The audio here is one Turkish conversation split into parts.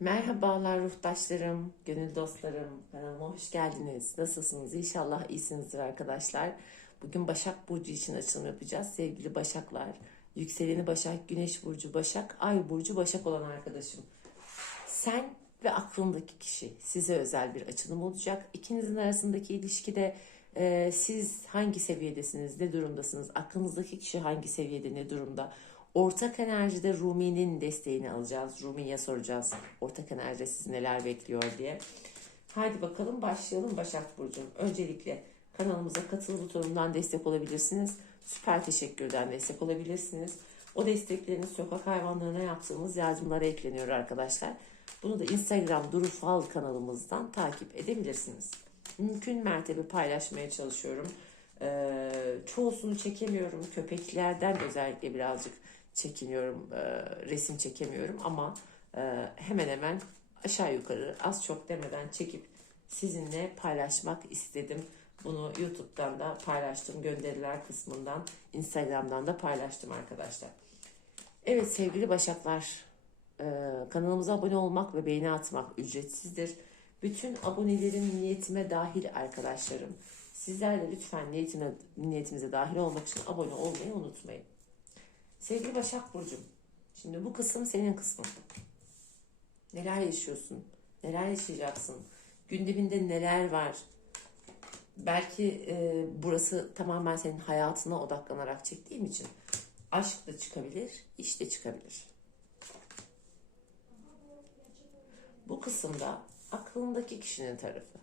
Merhabalar ruhtaşlarım, gönül dostlarım, kanalıma hoş geldiniz. Nasılsınız? İnşallah iyisinizdir arkadaşlar. Bugün Başak Burcu için açılım yapacağız. Sevgili Başaklar, yükseleni Başak, Güneş Burcu Başak, Ay Burcu Başak olan arkadaşım. Sen ve aklındaki kişi size özel bir açılım olacak. İkinizin arasındaki ilişkide e, siz hangi seviyedesiniz, ne durumdasınız, aklınızdaki kişi hangi seviyede, ne durumda? Ortak enerjide Rumi'nin desteğini alacağız. Rumi'ye soracağız. Ortak enerjide sizi neler bekliyor diye. Haydi bakalım başlayalım Başak Burcu. Öncelikle kanalımıza katıl butonundan destek olabilirsiniz. Süper teşekkürden destek olabilirsiniz. O destekleriniz sokak hayvanlarına yaptığımız yardımlara ekleniyor arkadaşlar. Bunu da Instagram Duru Fal kanalımızdan takip edebilirsiniz. Mümkün mertebe paylaşmaya çalışıyorum. Ee, çoğusunu çekemiyorum. Köpeklerden özellikle birazcık çekiniyorum. Ee, resim çekemiyorum ama e, hemen hemen aşağı yukarı az çok demeden çekip sizinle paylaşmak istedim. Bunu YouTube'dan da paylaştım. Gönderiler kısmından, Instagram'dan da paylaştım arkadaşlar. Evet sevgili Başaklar, e, kanalımıza abone olmak ve beğeni atmak ücretsizdir. Bütün abonelerin niyetime dahil arkadaşlarım. Sizler de lütfen niyetine, niyetimize dahil olmak için abone olmayı unutmayın. Sevgili Başak Burcu'm, şimdi bu kısım senin kısmın. Neler yaşıyorsun? Neler yaşayacaksın? Gündeminde neler var? Belki e, burası tamamen senin hayatına odaklanarak çektiğim için aşk da çıkabilir, iş de çıkabilir. Bu kısımda aklındaki kişinin tarafı.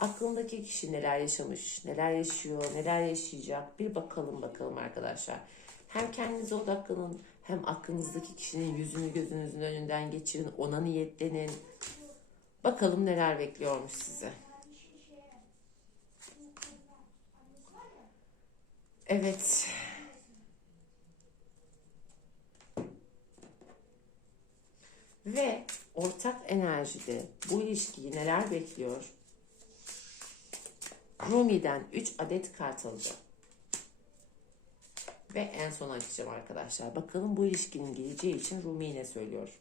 Aklındaki kişi neler yaşamış, neler yaşıyor, neler yaşayacak bir bakalım bakalım arkadaşlar. Hem kendinize odaklanın hem aklınızdaki kişinin yüzünü gözünüzün önünden geçirin, ona niyetlenin. Bakalım neler bekliyormuş size. Evet. Ve ortak enerjide bu ilişkiyi neler bekliyor? Rumi'den 3 adet kart alacağım. Ve en son açacağım arkadaşlar. Bakalım bu ilişkinin geleceği için Rumi ne söylüyor?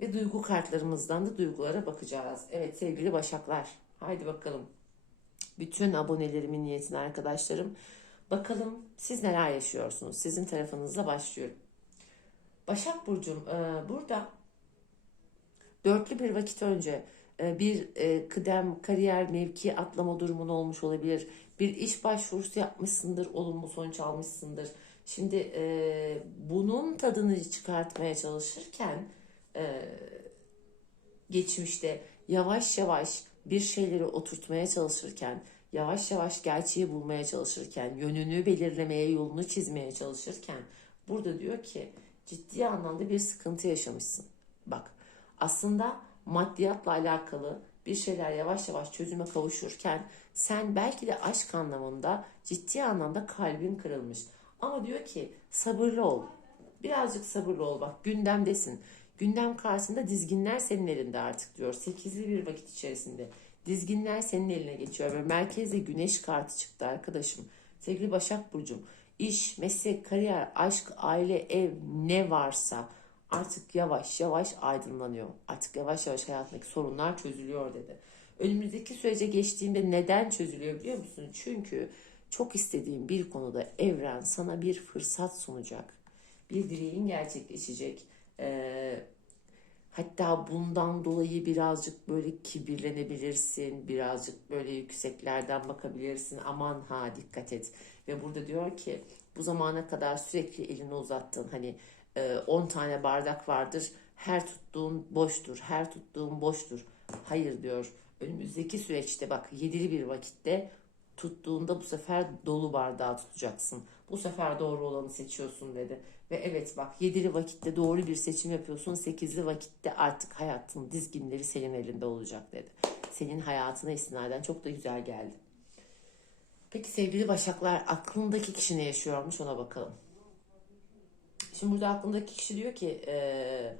Ve duygu kartlarımızdan da duygulara bakacağız. Evet sevgili Başaklar. Haydi bakalım. Bütün abonelerimin niyetine arkadaşlarım. Bakalım siz neler yaşıyorsunuz? Sizin tarafınızla başlıyorum. Başak Burcu'm e, burada dörtlü bir vakit önce e, bir e, kıdem, kariyer, mevki atlama durumun olmuş olabilir. Bir iş başvurusu yapmışsındır, olumlu sonuç almışsındır. Şimdi e, bunun tadını çıkartmaya çalışırken e, geçmişte yavaş yavaş bir şeyleri oturtmaya çalışırken, yavaş yavaş gerçeği bulmaya çalışırken, yönünü belirlemeye, yolunu çizmeye çalışırken burada diyor ki ciddi anlamda bir sıkıntı yaşamışsın. Bak aslında maddiyatla alakalı bir şeyler yavaş yavaş çözüme kavuşurken sen belki de aşk anlamında ciddi anlamda kalbin kırılmış. Ama diyor ki sabırlı ol. Birazcık sabırlı ol bak gündemdesin. Gündem karşısında dizginler senin elinde artık diyor. Sekizli bir vakit içerisinde. Dizginler senin eline geçiyor ve merkezde güneş kartı çıktı arkadaşım. Sevgili Başak Burcu'm iş, meslek, kariyer, aşk, aile, ev ne varsa artık yavaş yavaş aydınlanıyor. Artık yavaş yavaş hayatındaki sorunlar çözülüyor dedi. Önümüzdeki sürece geçtiğinde neden çözülüyor biliyor musun? Çünkü çok istediğin bir konuda evren sana bir fırsat sunacak. Bir dileğin gerçekleşecek. Ee, hatta bundan dolayı birazcık böyle kibirlenebilirsin. Birazcık böyle yükseklerden bakabilirsin. Aman ha dikkat et. Ve burada diyor ki bu zamana kadar sürekli elini uzattın. Hani 10 tane bardak vardır. Her tuttuğun boştur. Her tuttuğun boştur. Hayır diyor. Önümüzdeki süreçte bak yedili bir vakitte tuttuğunda bu sefer dolu bardağı tutacaksın. Bu sefer doğru olanı seçiyorsun dedi. Ve evet bak yedili vakitte doğru bir seçim yapıyorsun. Sekizli vakitte artık hayatın dizginleri senin elinde olacak dedi. Senin hayatına istinaden çok da güzel geldi. Peki sevgili Başaklar aklındaki kişi ne yaşıyormuş ona bakalım. Şimdi burada aklındaki kişi diyor ki e,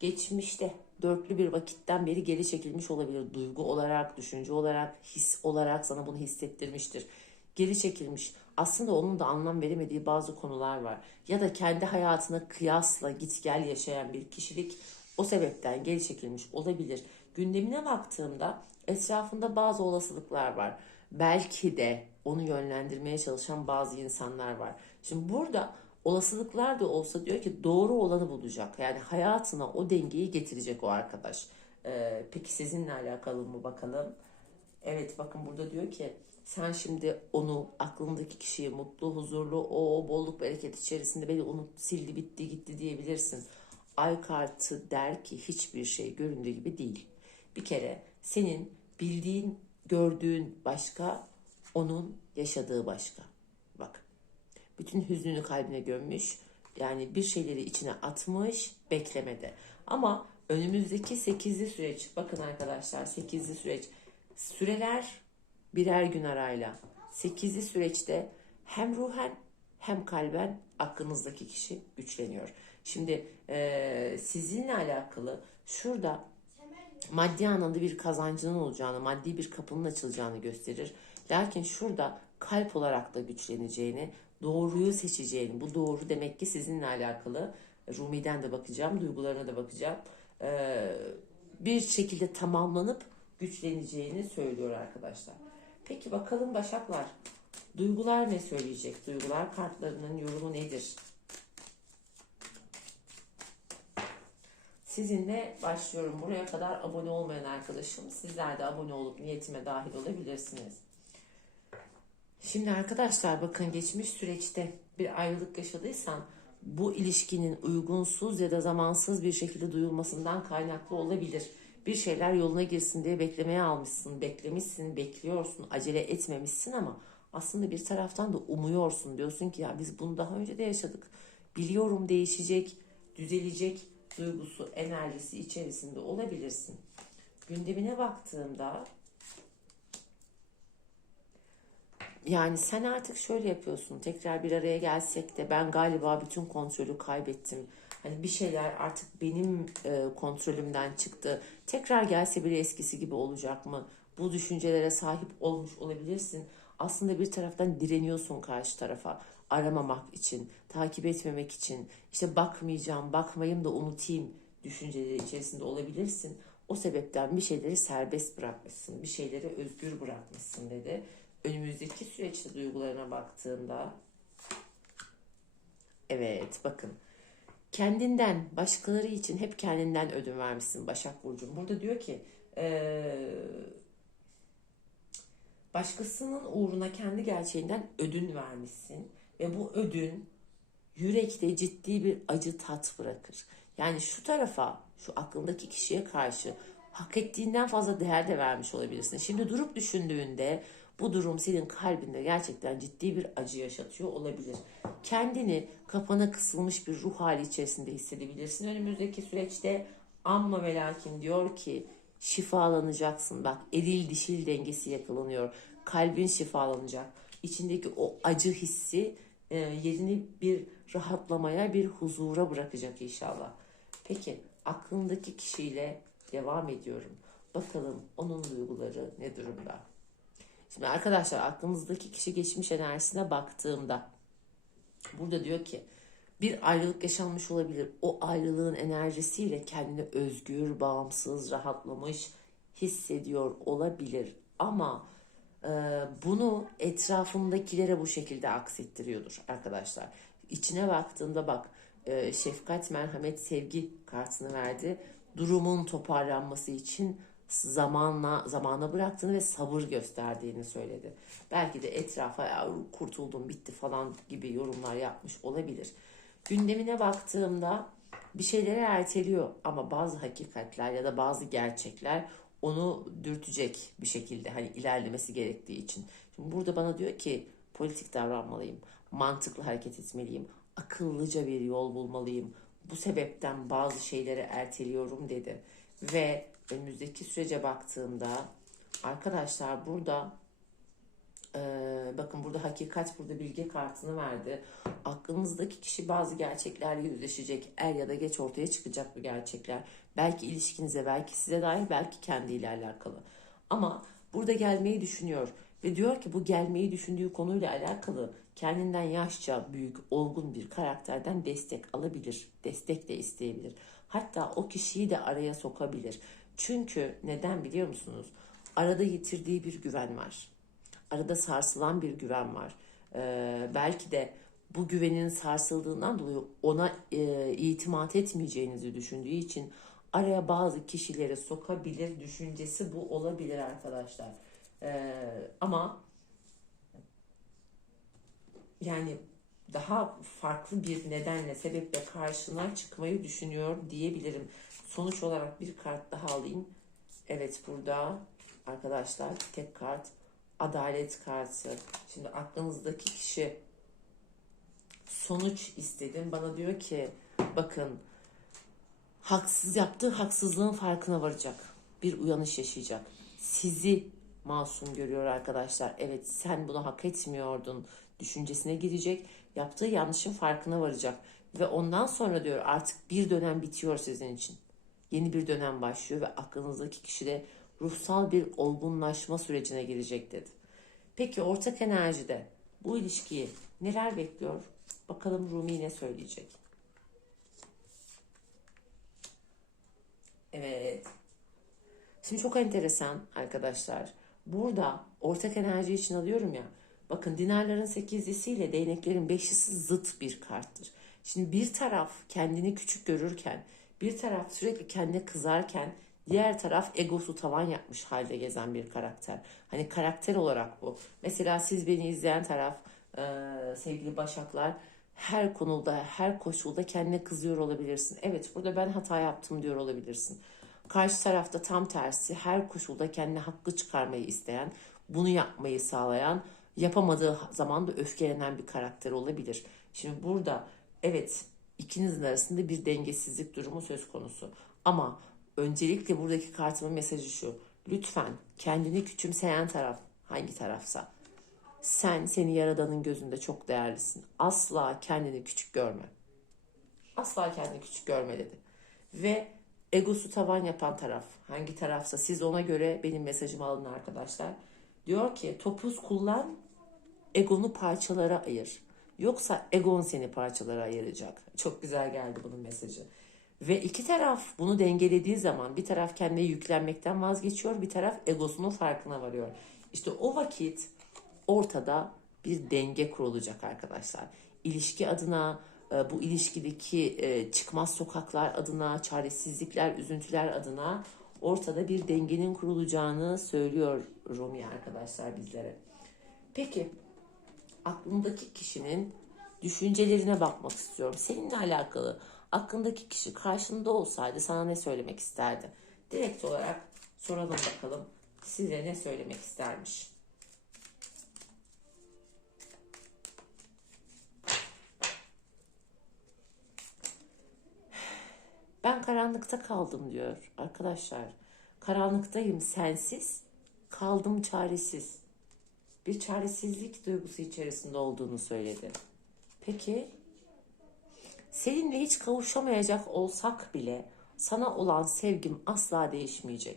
geçmişte dörtlü bir vakitten beri geri çekilmiş olabilir. Duygu olarak, düşünce olarak, his olarak sana bunu hissettirmiştir. Geri çekilmiş. Aslında onun da anlam veremediği bazı konular var. Ya da kendi hayatına kıyasla git gel yaşayan bir kişilik O sebepten geri çekilmiş olabilir. Gündemine baktığımda etrafında bazı olasılıklar var. Belki de onu yönlendirmeye çalışan bazı insanlar var. Şimdi burada olasılıklar da olsa diyor ki doğru olanı bulacak. Yani hayatına o dengeyi getirecek o arkadaş. Ee, peki sizinle alakalı mı bakalım? Evet bakın burada diyor ki sen şimdi onu aklındaki kişiyi mutlu, huzurlu, o bolluk bereket içerisinde beni unut, sildi, bitti, gitti diyebilirsin. Ay kartı der ki hiçbir şey göründüğü gibi değil. Bir kere senin bildiğin, gördüğün başka, onun yaşadığı başka. Bütün hüznünü kalbine gömmüş. Yani bir şeyleri içine atmış, beklemede. Ama önümüzdeki 8'li süreç, bakın arkadaşlar 8'li süreç. Süreler birer gün arayla. 8'li süreçte hem ruhen hem kalben aklınızdaki kişi güçleniyor. Şimdi eee, sizinle alakalı şurada maddi anlamda bir kazancının olacağını, maddi bir kapının açılacağını gösterir. Lakin şurada kalp olarak da güçleneceğini, doğruyu seçeceğini, bu doğru demek ki sizinle alakalı. Rumi'den de bakacağım, duygularına da bakacağım. Ee, bir şekilde tamamlanıp güçleneceğini söylüyor arkadaşlar. Peki bakalım Başaklar, duygular ne söyleyecek? Duygular kartlarının yorumu nedir? Sizinle başlıyorum. Buraya kadar abone olmayan arkadaşım, sizler de abone olup niyetime dahil olabilirsiniz. Şimdi arkadaşlar bakın geçmiş süreçte bir ayrılık yaşadıysan bu ilişkinin uygunsuz ya da zamansız bir şekilde duyulmasından kaynaklı olabilir. Bir şeyler yoluna girsin diye beklemeye almışsın, beklemişsin, bekliyorsun, acele etmemişsin ama aslında bir taraftan da umuyorsun. Diyorsun ki ya biz bunu daha önce de yaşadık. Biliyorum değişecek, düzelecek duygusu, enerjisi içerisinde olabilirsin. Gündemine baktığımda yani sen artık şöyle yapıyorsun. Tekrar bir araya gelsek de ben galiba bütün kontrolü kaybettim. Hani bir şeyler artık benim e, kontrolümden çıktı. Tekrar gelse bile eskisi gibi olacak mı? Bu düşüncelere sahip olmuş olabilirsin. Aslında bir taraftan direniyorsun karşı tarafa. Aramamak için, takip etmemek için. işte bakmayacağım, bakmayayım da unutayım düşünceleri içerisinde olabilirsin. O sebepten bir şeyleri serbest bırakmışsın, bir şeyleri özgür bırakmışsın dedi. Önümüzdeki süreçte duygularına baktığımda evet bakın kendinden başkaları için hep kendinden ödün vermişsin Başak Burcu. Burada diyor ki eee, başkasının uğruna kendi gerçeğinden ödün vermişsin ve bu ödün yürekte ciddi bir acı tat bırakır. Yani şu tarafa, şu aklındaki kişiye karşı hak ettiğinden fazla değer de vermiş olabilirsin. Şimdi durup düşündüğünde bu durum senin kalbinde gerçekten ciddi bir acı yaşatıyor olabilir. Kendini kapana kısılmış bir ruh hali içerisinde hissedebilirsin. Önümüzdeki süreçte amma ve lakin diyor ki şifalanacaksın. Bak eril dişil dengesi yakalanıyor. Kalbin şifalanacak. İçindeki o acı hissi e, yerini bir rahatlamaya, bir huzura bırakacak inşallah. Peki aklındaki kişiyle devam ediyorum. Bakalım onun duyguları ne durumda? Şimdi arkadaşlar aklınızdaki kişi geçmiş enerjisine baktığımda burada diyor ki bir ayrılık yaşanmış olabilir. O ayrılığın enerjisiyle kendini özgür, bağımsız, rahatlamış hissediyor olabilir. Ama e, bunu etrafındakilere bu şekilde aksettiriyordur arkadaşlar. İçine baktığında bak e, şefkat, merhamet, sevgi kartını verdi. Durumun toparlanması için zamanla zamana bıraktığını ve sabır gösterdiğini söyledi. Belki de etrafa kurtuldum bitti falan gibi yorumlar yapmış olabilir. Gündemine baktığımda bir şeyleri erteliyor ama bazı hakikatler ya da bazı gerçekler onu dürtecek bir şekilde hani ilerlemesi gerektiği için. Şimdi burada bana diyor ki politik davranmalıyım, mantıklı hareket etmeliyim, akıllıca bir yol bulmalıyım. Bu sebepten bazı şeyleri erteliyorum dedi. Ve önümüzdeki sürece baktığımda arkadaşlar burada e, bakın burada hakikat burada bilgi kartını verdi. Aklınızdaki kişi bazı gerçeklerle yüzleşecek. Er ya da geç ortaya çıkacak bu gerçekler. Belki ilişkinize, belki size dair, belki kendiyle alakalı. Ama burada gelmeyi düşünüyor. Ve diyor ki bu gelmeyi düşündüğü konuyla alakalı kendinden yaşça büyük, olgun bir karakterden destek alabilir. Destek de isteyebilir. Hatta o kişiyi de araya sokabilir. Çünkü neden biliyor musunuz? Arada yitirdiği bir güven var. Arada sarsılan bir güven var. Ee, belki de bu güvenin sarsıldığından dolayı ona e, itimat etmeyeceğinizi düşündüğü için araya bazı kişileri sokabilir düşüncesi bu olabilir arkadaşlar. Ee, ama yani daha farklı bir nedenle sebeple karşına çıkmayı düşünüyor diyebilirim. Sonuç olarak bir kart daha alayım. Evet burada arkadaşlar tek kart adalet kartı. Şimdi aklınızdaki kişi sonuç istedim. Bana diyor ki bakın haksız yaptığı haksızlığın farkına varacak. Bir uyanış yaşayacak. Sizi masum görüyor arkadaşlar. Evet sen bunu hak etmiyordun düşüncesine girecek. Yaptığı yanlışın farkına varacak. Ve ondan sonra diyor artık bir dönem bitiyor sizin için. Yeni bir dönem başlıyor ve aklınızdaki kişi de ruhsal bir olgunlaşma sürecine girecek dedi. Peki ortak enerjide bu ilişkiyi neler bekliyor? Bakalım Rumi ne söyleyecek? Evet. Şimdi çok enteresan arkadaşlar. Burada ortak enerji için alıyorum ya. Bakın dinarların sekizlisiyle değneklerin beşlisi zıt bir karttır. Şimdi bir taraf kendini küçük görürken, bir taraf sürekli kendine kızarken, diğer taraf egosu tavan yapmış halde gezen bir karakter. Hani karakter olarak bu. Mesela siz beni izleyen taraf e, sevgili Başaklar her konuda, her koşulda kendine kızıyor olabilirsin. Evet burada ben hata yaptım diyor olabilirsin. Karşı tarafta tam tersi her koşulda kendine hakkı çıkarmayı isteyen, bunu yapmayı sağlayan, yapamadığı zaman da öfkelenen bir karakter olabilir. Şimdi burada evet ikinizin arasında bir dengesizlik durumu söz konusu. Ama öncelikle buradaki kartımın mesajı şu. Lütfen kendini küçümseyen taraf hangi tarafsa sen seni yaradanın gözünde çok değerlisin. Asla kendini küçük görme. Asla kendini küçük görme dedi. Ve egosu tavan yapan taraf hangi tarafsa siz ona göre benim mesajımı alın arkadaşlar. Diyor ki topuz kullan egonu parçalara ayır. Yoksa egon seni parçalara ayıracak. Çok güzel geldi bunun mesajı. Ve iki taraf bunu dengelediği zaman bir taraf kendine yüklenmekten vazgeçiyor, bir taraf egosunun farkına varıyor. İşte o vakit ortada bir denge kurulacak arkadaşlar. İlişki adına, e, bu ilişkideki e, çıkmaz sokaklar adına, çaresizlikler, üzüntüler adına ortada bir dengenin kurulacağını söylüyor Rumi arkadaşlar bizlere. Peki aklındaki kişinin düşüncelerine bakmak istiyorum. Seninle alakalı aklındaki kişi karşında olsaydı sana ne söylemek isterdi? Direkt olarak soralım bakalım size ne söylemek istermiş. Ben karanlıkta kaldım diyor arkadaşlar. Karanlıktayım sensiz, kaldım çaresiz. Bir çaresizlik duygusu içerisinde olduğunu söyledi. Peki seninle hiç kavuşamayacak olsak bile sana olan sevgim asla değişmeyecek.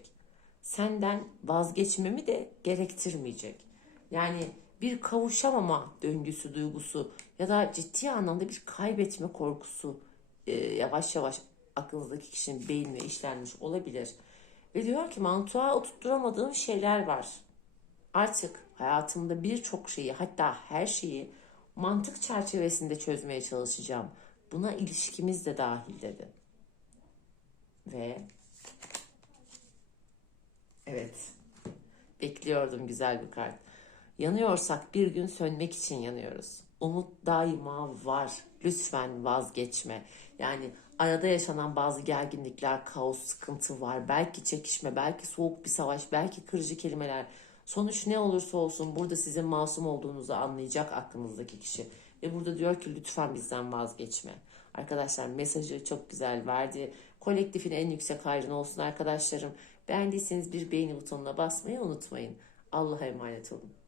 Senden vazgeçmemi de gerektirmeyecek. Yani bir kavuşamama döngüsü, duygusu ya da ciddi anlamda bir kaybetme korkusu e, yavaş yavaş aklınızdaki kişinin beynine işlenmiş olabilir. Ve diyor ki mantığa oturtturamadığım şeyler var. Artık hayatımda birçok şeyi hatta her şeyi mantık çerçevesinde çözmeye çalışacağım. Buna ilişkimiz de dahil dedi. Ve evet bekliyordum güzel bir kart. Yanıyorsak bir gün sönmek için yanıyoruz. Umut daima var. Lütfen vazgeçme. Yani arada yaşanan bazı gerginlikler, kaos, sıkıntı var. Belki çekişme, belki soğuk bir savaş, belki kırıcı kelimeler. Sonuç ne olursa olsun burada sizin masum olduğunuzu anlayacak aklınızdaki kişi. Ve burada diyor ki lütfen bizden vazgeçme. Arkadaşlar mesajı çok güzel verdi. Kolektifin en yüksek hayrına olsun arkadaşlarım. Beğendiyseniz bir beğeni butonuna basmayı unutmayın. Allah'a emanet olun.